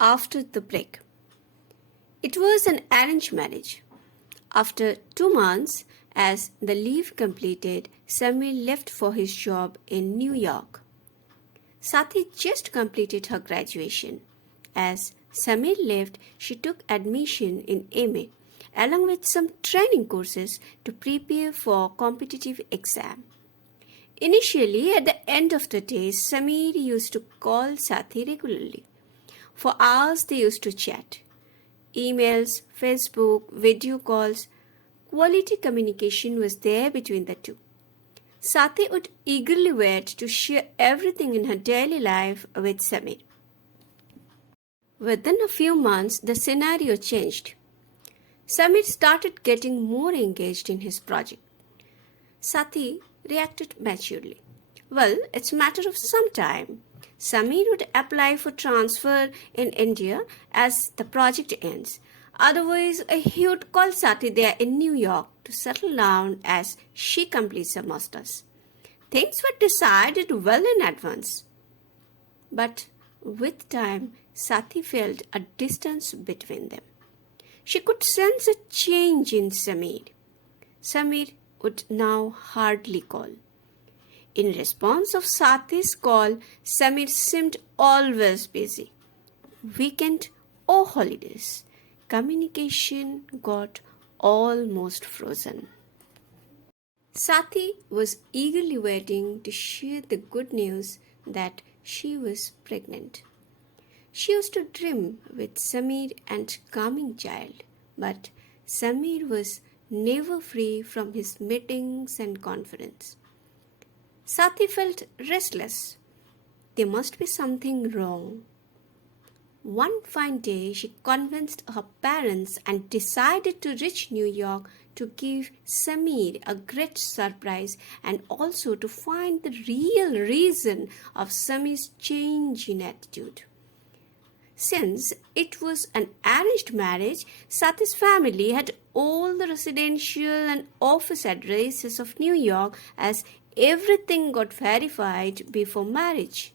after the break. It was an arranged marriage. After 2 months, as the leave completed, Samir left for his job in New York. Sati just completed her graduation. As Samir left, she took admission in MA along with some training courses to prepare for competitive exam. Initially, at the end of the day, Samir used to call Sati regularly. For hours they used to chat. Emails, Facebook, video calls, quality communication was there between the two. Sati would eagerly wait to share everything in her daily life with Samir. Within a few months, the scenario changed. Samir started getting more engaged in his project. Sati reacted maturely. Well, it's a matter of some time. Samir would apply for transfer in India as the project ends. Otherwise, he would call Sati there in New York to settle down as she completes her masters. Things were decided well in advance. But with time, Sati felt a distance between them. She could sense a change in Samir. Samir would now hardly call. In response of Sati's call, Samir seemed always busy. Weekend or holidays, communication got almost frozen. Sati was eagerly waiting to share the good news that she was pregnant. She used to dream with Samir and coming child, but Samir was never free from his meetings and conference. Sati felt restless. There must be something wrong. One fine day, she convinced her parents and decided to reach New York to give Samir a great surprise and also to find the real reason of Samir's change in attitude. Since it was an arranged marriage, Sati's family had all the residential and office addresses of New York as everything got verified before marriage.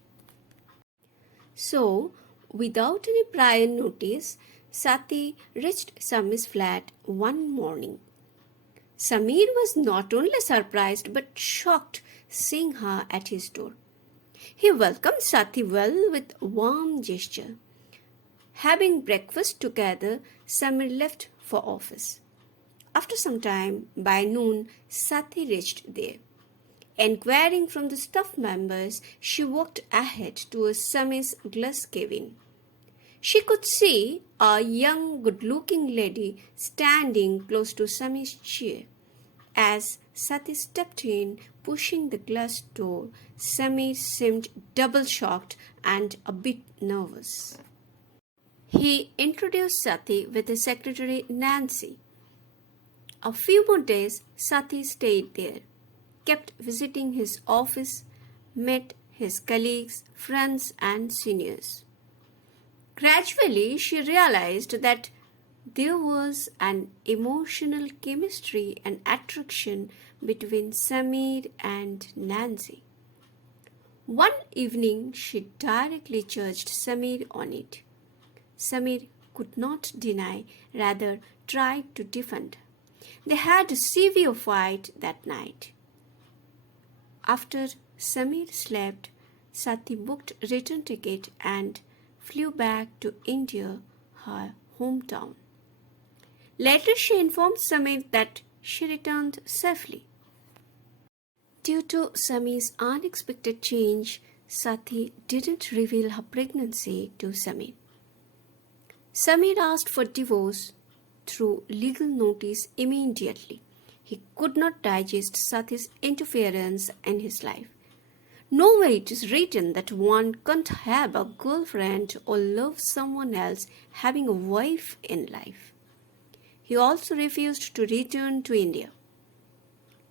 So, without any prior notice, Sati reached Samir's flat one morning. Samir was not only surprised but shocked seeing her at his door. He welcomed Sati well with warm gesture. Having breakfast together, Samir left for office. After some time, by noon, Sati reached there. Enquiring from the staff members, she walked ahead towards Samir's glass cabin. She could see a young, good-looking lady standing close to Samir's chair. As Sati stepped in, pushing the glass door, Samir seemed double shocked and a bit nervous. He introduced Sati with his secretary Nancy. A few more days, Sati stayed there, kept visiting his office, met his colleagues, friends, and seniors. Gradually, she realized that there was an emotional chemistry and attraction between Samir and Nancy. One evening, she directly judged Samir on it. Samir could not deny, rather tried to defend. They had a severe fight that night. After Samir slept, Sati booked return ticket and flew back to India, her hometown. Later, she informed Samir that she returned safely. Due to Samir's unexpected change, Sati didn't reveal her pregnancy to Samir. Samir asked for divorce through legal notice immediately. He could not digest Sati's interference in his life. Nowhere it is written that one can't have a girlfriend or love someone else having a wife in life. He also refused to return to India.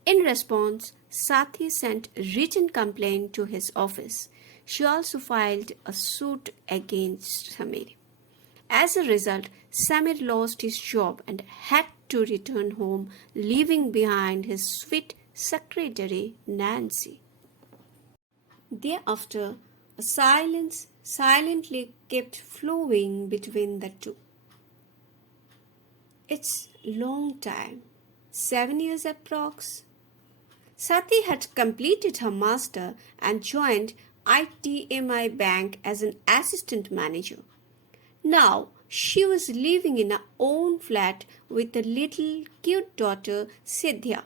In response, Sati sent a written complaint to his office. She also filed a suit against Samir. As a result, Samir lost his job and had to return home, leaving behind his sweet secretary Nancy. Thereafter, a silence silently kept flowing between the two. It's long time, 7 years approx. Sati had completed her master and joined ITMI Bank as an assistant manager. Now she was living in her own flat with a little cute daughter, Sidhya.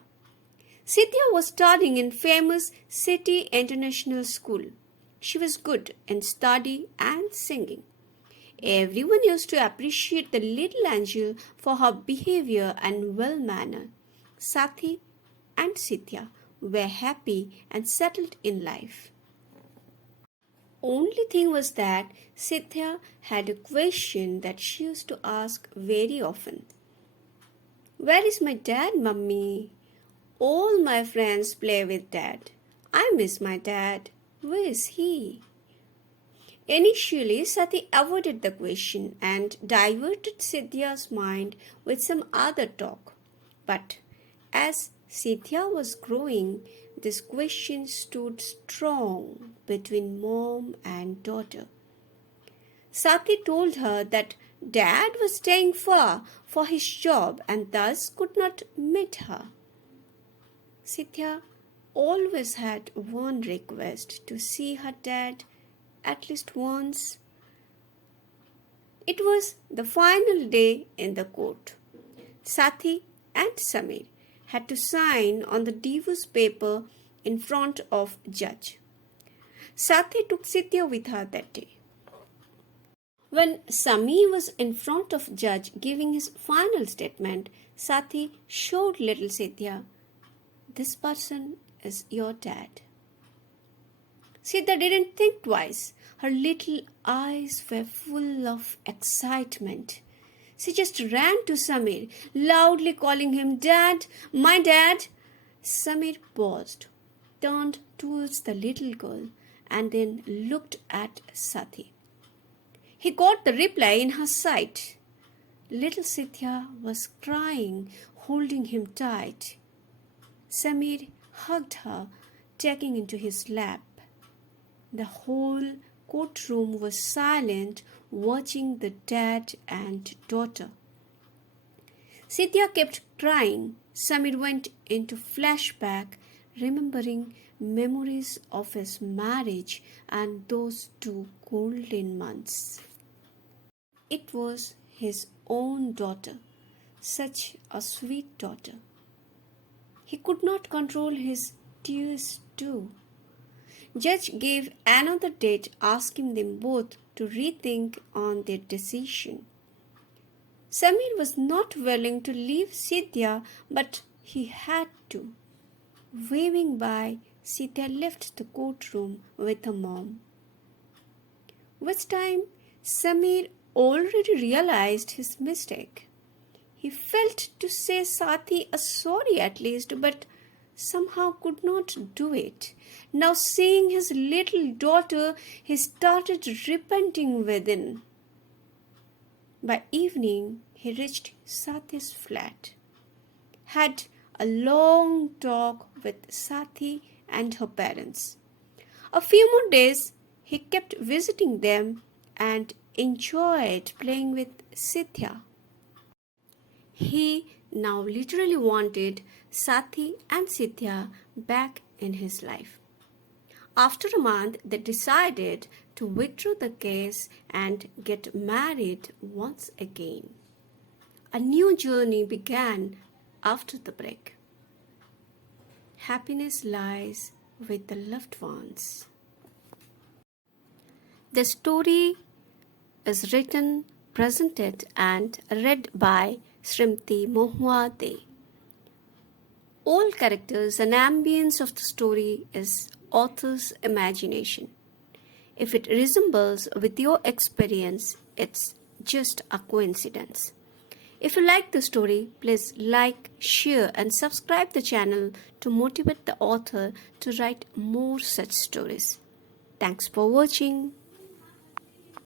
Sidhya was studying in famous City International School. She was good in study and singing. Everyone used to appreciate the little angel for her behavior and well manner. Sati and Sidhya were happy and settled in life. Only thing was that Sidhya had a question that she used to ask very often. Where is my dad, mummy? All my friends play with dad. I miss my dad. Where is he? Initially, Sati avoided the question and diverted Sidhya's mind with some other talk. But as Sidhya was growing, this question stood strong between mom and daughter. Sati told her that dad was staying far for his job and thus could not meet her. Sidhya always had one request, to see her dad at least once. It was the final day in the court. Sati and Samir had to sign on the divorce paper in front of judge. Sati took Sidhya with her that day. When Samir was in front of judge giving his final statement, Sati showed little Sidhya, this person is your dad. Sidhya didn't think twice. Her little eyes were full of excitement. She just ran to Samir, loudly calling him, Dad, my dad. Samir paused, turned towards the little girl, and then looked at Sati. He got the reply in her sight. Little Sidhya was crying, holding him tight. Samir hugged her, taking into his lap. The whole courtroom was silent, watching the dad and daughter. Sidhya kept crying. Samir went into flashback, remembering memories of his marriage and those 2 golden months. It was his own daughter, such a sweet daughter. He could not control his tears too. Judge gave another date, asking them both to rethink on their decision. Samir was not willing to leave Sidhya, but he had to. Waving by, Sidhya left the courtroom with her mom. With time, Samir already realized his mistake. He felt to say Sati a sorry at least, but somehow could not do it. Now seeing his little daughter, he started repenting within. By evening, he reached Sati's flat, had a long talk with Sati and her parents. A few more days, he kept visiting them and enjoyed playing with Sidhya. He now literally wanted Sati and Sidhya back in his life. After a month, they decided to withdraw the case and get married once again. A new journey began after the break. Happiness lies with the loved ones. The story is written, presented, and read by Srimati Mohua De. All characters and ambience of the story is author's imagination. If it resembles with your experience, it's just a coincidence. If you like the story, please like, share, and subscribe the channel to motivate the author to write more such stories. Thanks for watching.